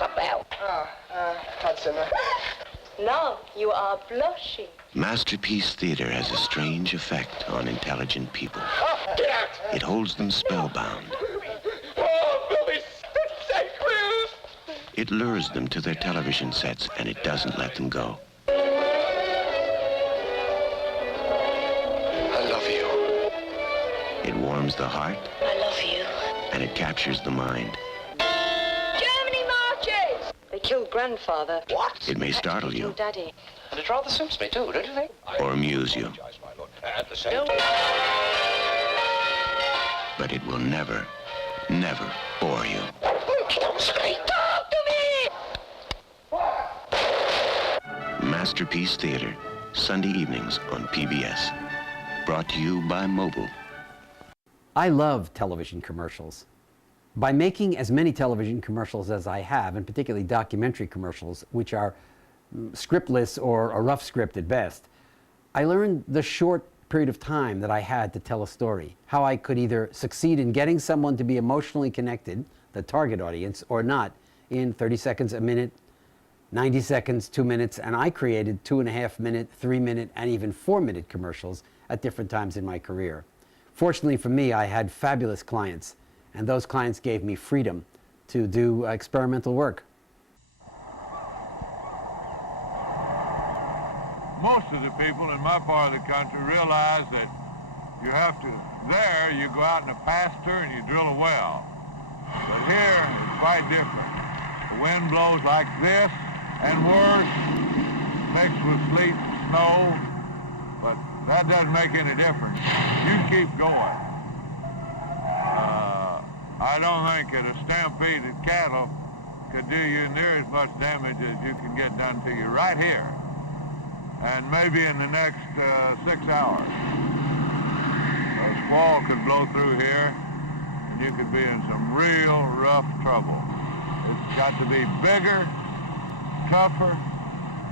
about? Hudson. Now you are blushing. Masterpiece Theater has a strange effect on intelligent people. Get out! It holds them spellbound. Oh, Billy, say, Chris! It lures them to their television sets, and it doesn't let them go. I love you. It warms the heart. I love you. And it captures the mind. Germany marches! They killed grandfather. What? It may startle you. Killed Daddy. And it rather suits me, too, don't you think? Or amuse you. At the same time. But it will never, never bore you. Don't say, talk to me! Masterpiece Theater, Sunday evenings on PBS. Brought to you by Mobile. I love television commercials. By making as many television commercials as I have, and particularly documentary commercials, which are scriptless or a rough script at best, I learned the short period of time that I had to tell a story, how I could either succeed in getting someone to be emotionally connected, the target audience, or not, in 30 seconds, a minute, 90 seconds, 2 minutes, and I created 2.5 minute, 3 minute, and even 4 minute commercials at different times in my career. Fortunately for me, I had fabulous clients, and those clients gave me freedom to do experimental work. Most of the people in my part of the country realize that you have to, there you go out in a pasture and you drill a well. But here it's quite different. The wind blows like this and worse, mixed with sleet and snow, but that doesn't make any difference. You keep going. I don't think that a stampeded cattle could do you near as much damage as you can get done to you right here, and maybe in the next 6 hours. A squall could blow through here, and you could be in some real rough trouble. It's got to be bigger, tougher,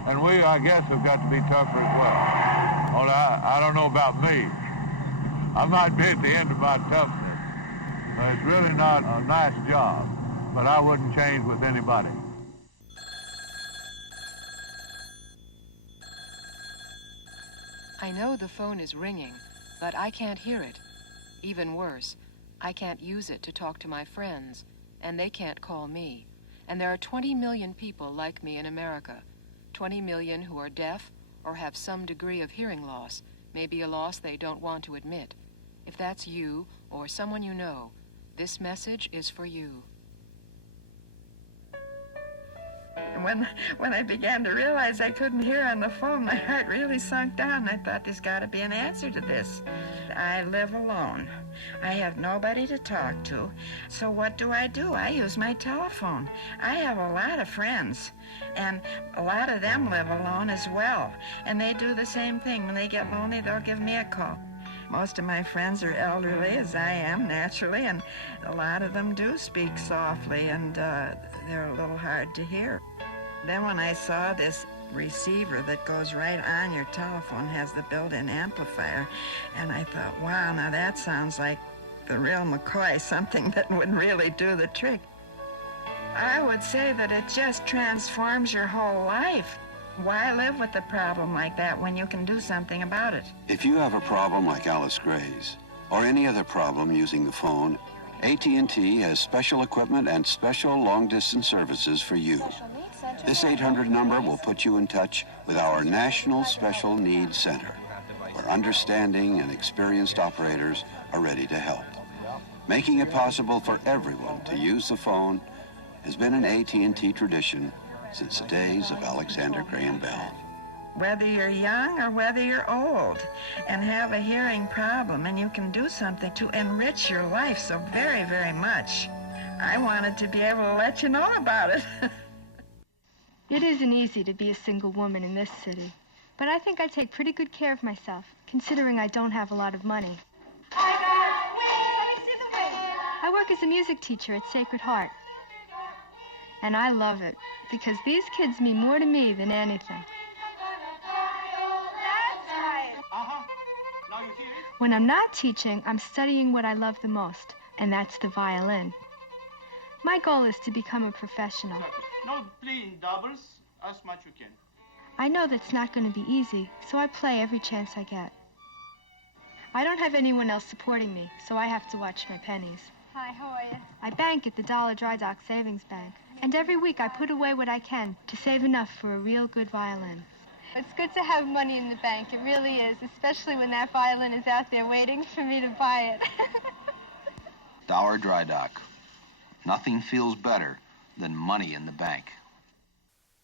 and we, I guess, have got to be tougher as well. Well, I don't know about me. I might be at the end of my toughness. It's really not a nice job, but I wouldn't change with anybody. I know the phone is ringing, but I can't hear it. Even worse, I can't use it to talk to my friends, and they can't call me. And there are 20 million people like me in America. 20 million who are deaf or have some degree of hearing loss, maybe a loss they don't want to admit. If that's you or someone you know, this message is for you. When I began to realize I couldn't hear on the phone, my heart really sunk down. I thought there's got to be an answer to this. I live alone. I have nobody to talk to. So what do? I use my telephone. I have a lot of friends, and a lot of them live alone as well. And they do the same thing. When they get lonely, they'll give me a call. Most of my friends are elderly, as I am, naturally, and a lot of them do speak softly, and they're a little hard to hear. Then when I saw this receiver that goes right on your telephone, has the built-in amplifier, and I thought, wow, now that sounds like the real McCoy, something that would really do the trick. I would say that it just transforms your whole life. Why live with a problem like that when you can do something about it? If you have a problem like Alice Gray's, or any other problem using the phone, AT&T has special equipment and special long-distance services for you. This 800 number will put you in touch with our National Special Needs Center, where understanding and experienced operators are ready to help. Making it possible for everyone to use the phone has been an AT&T tradition since the days of Alexander Graham Bell. Whether you're young or whether you're old and have a hearing problem, and you can do something to enrich your life so very, very much, I wanted to be able to let you know about it. It isn't easy to be a single woman in this city, but I think I take pretty good care of myself, considering I don't have a lot of money. I work as a music teacher at Sacred Heart, and I love it, because these kids mean more to me than anything. When I'm not teaching, I'm studying what I love the most, and that's the violin. My goal is to become a professional, No, please, doubles, as much you can. I know that's not going to be easy, so I play every chance I get. I don't have anyone else supporting me, so I have to watch my pennies. Hi, how are you? I bank at the Dollar Dry Dock Savings Bank, and every week I put away what I can to save enough for a real good violin. It's good to have money in the bank, it really is, especially when that violin is out there waiting for me to buy it. Dollar Dry Dock. Nothing feels better than money in the bank.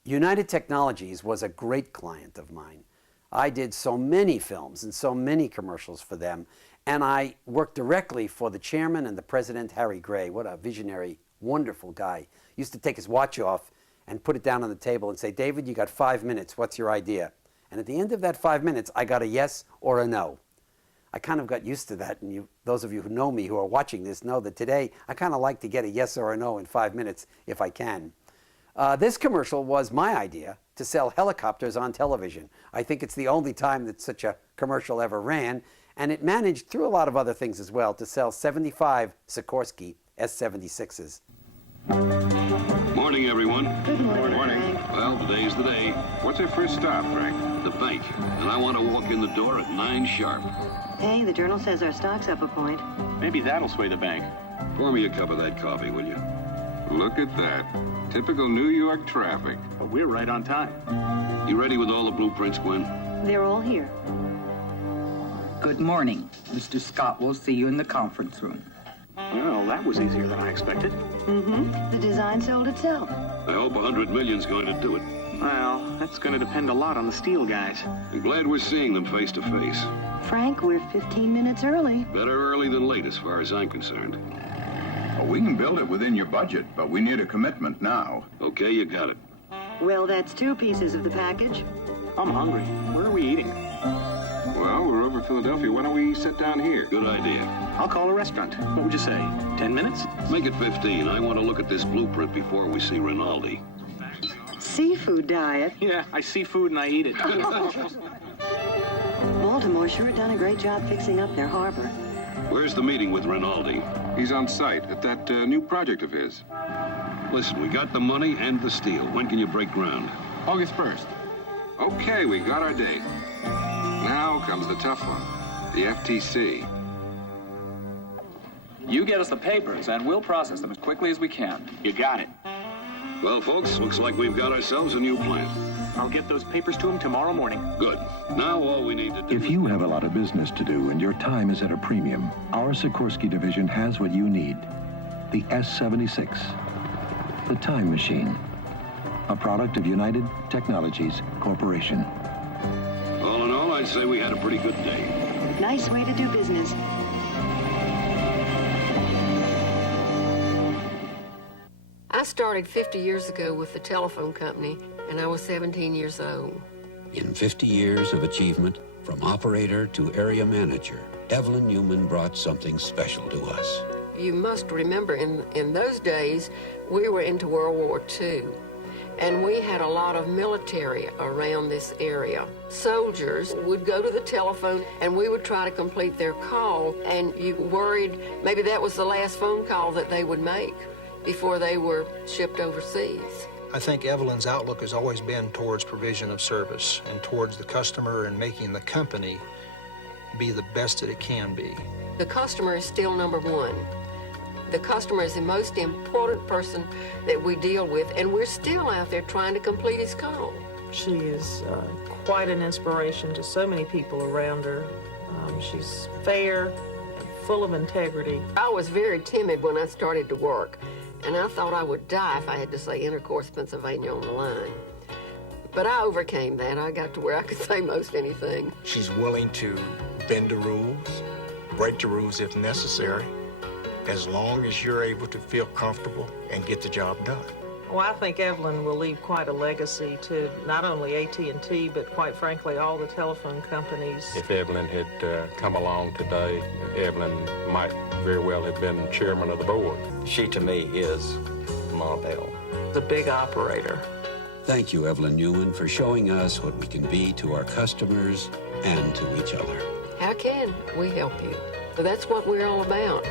United Technologies was a great client of mine. I did so many films and so many commercials for them, and I worked directly for the chairman and the president, Harry Gray. What a visionary, wonderful guy. Used to take his watch off and put it down on the table and say, David, you got 5 minutes. What's your idea? And at the end of that 5 minutes, I got a yes or a no. I kind of got used to that, and those of you who know me who are watching this know that today I kind of like to get a yes or a no in 5 minutes if I can. This commercial was my idea to sell helicopters on television. I think it's the only time that such a commercial ever ran, and it managed, through a lot of other things as well, to sell 75 Sikorsky S-76s. Morning, everyone. Good morning. Well, today's the day. What's our first stop, Frank? The bank. And I want to walk in the door at 9 sharp. Hey, the Journal says our stock's up a point. Maybe that'll sway the bank. Pour me a cup of that coffee, will you? Look at that. Typical New York traffic. But we're right on time. You ready with all the blueprints, Gwen? They're all here. Good morning. Mr. Scott will see you in the conference room. Well, that was easier than I expected. Mm-hmm. The design sold itself. I hope 100 million's going to do it. Well, that's going to depend a lot on the steel guys. I'm glad we're seeing them face to face. Frank, we're 15 minutes early. Better early than late, as far as I'm concerned. Well, we can build it within your budget, but we need a commitment now. Okay, you got it. Well, that's 2 pieces of the package. I'm hungry. Where are we eating? Well, we're over Philadelphia. Why don't we sit down here? Good idea. I'll call a restaurant. What would you say, 10 minutes? Make it 15. I want to look at this blueprint before we see Rinaldi. Seafood diet? Yeah, I see food and I eat it. Baltimore sure done a great job fixing up their harbor. Where's the meeting with Rinaldi? He's on site at that new project of his. Listen, we got the money and the steel. When can you break ground? August 1st. Okay, we got our date. Now comes the tough one, the FTC. You get us the papers, and we'll process them as quickly as we can. You got it. Well, folks, looks like we've got ourselves a new plant. I'll get those papers to him tomorrow morning. Good. Now all we need to do... If you have a lot of business to do and your time is at a premium, our Sikorsky division has what you need. The S-76, the Time Machine, a product of United Technologies Corporation. All in all, I'd say we had a pretty good day. Nice way to do business. I started 50 years ago with the telephone company, and I was 17 years old. In 50 years of achievement, from operator to area manager, Evelyn Newman brought something special to us. You must remember, in those days, we were into World War II, and we had a lot of military around this area. Soldiers would go to the telephone, and we would try to complete their call, and you worried maybe that was the last phone call that they would make before they were shipped overseas. I think Evelyn's outlook has always been towards provision of service and towards the customer and making the company be the best that it can be. The customer is still number one. The customer is the most important person that we deal with, and we're still out there trying to complete his call. She is quite an inspiration to so many people around her. She's fair and full of integrity. I was very timid when I started to work, and I thought I would die if I had to say Intercourse, Pennsylvania on the line. But I overcame that. I got to where I could say most anything. She's willing to bend the rules, break the rules if necessary, as long as you're able to feel comfortable and get the job done. Well, I think Evelyn will leave quite a legacy to not only AT&T, but quite frankly, all the telephone companies. If Evelyn had come along today, Evelyn might very well have been chairman of the board. She, to me, is Ma Bell. The big operator. Thank you, Evelyn Newman, for showing us what we can be to our customers and to each other. How can we help you? So that's what we're all about.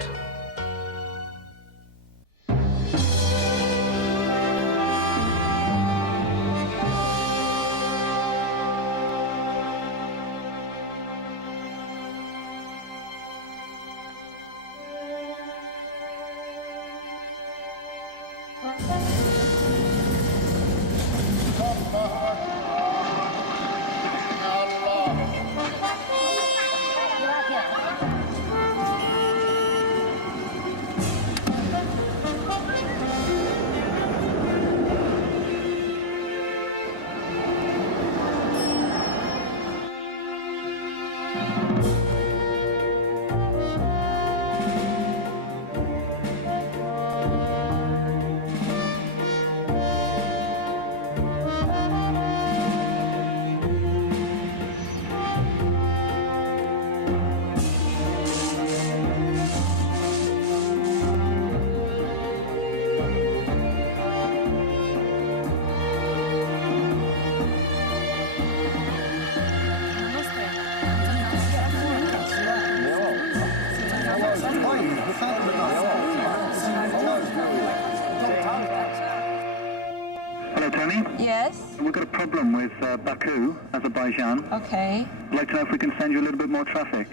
Yes? We've got a problem with Baku, Azerbaijan. Okay. I'd like to know if we can send you a little bit more traffic.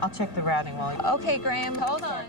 I'll check the routing while you... Okay, Graham, hold on.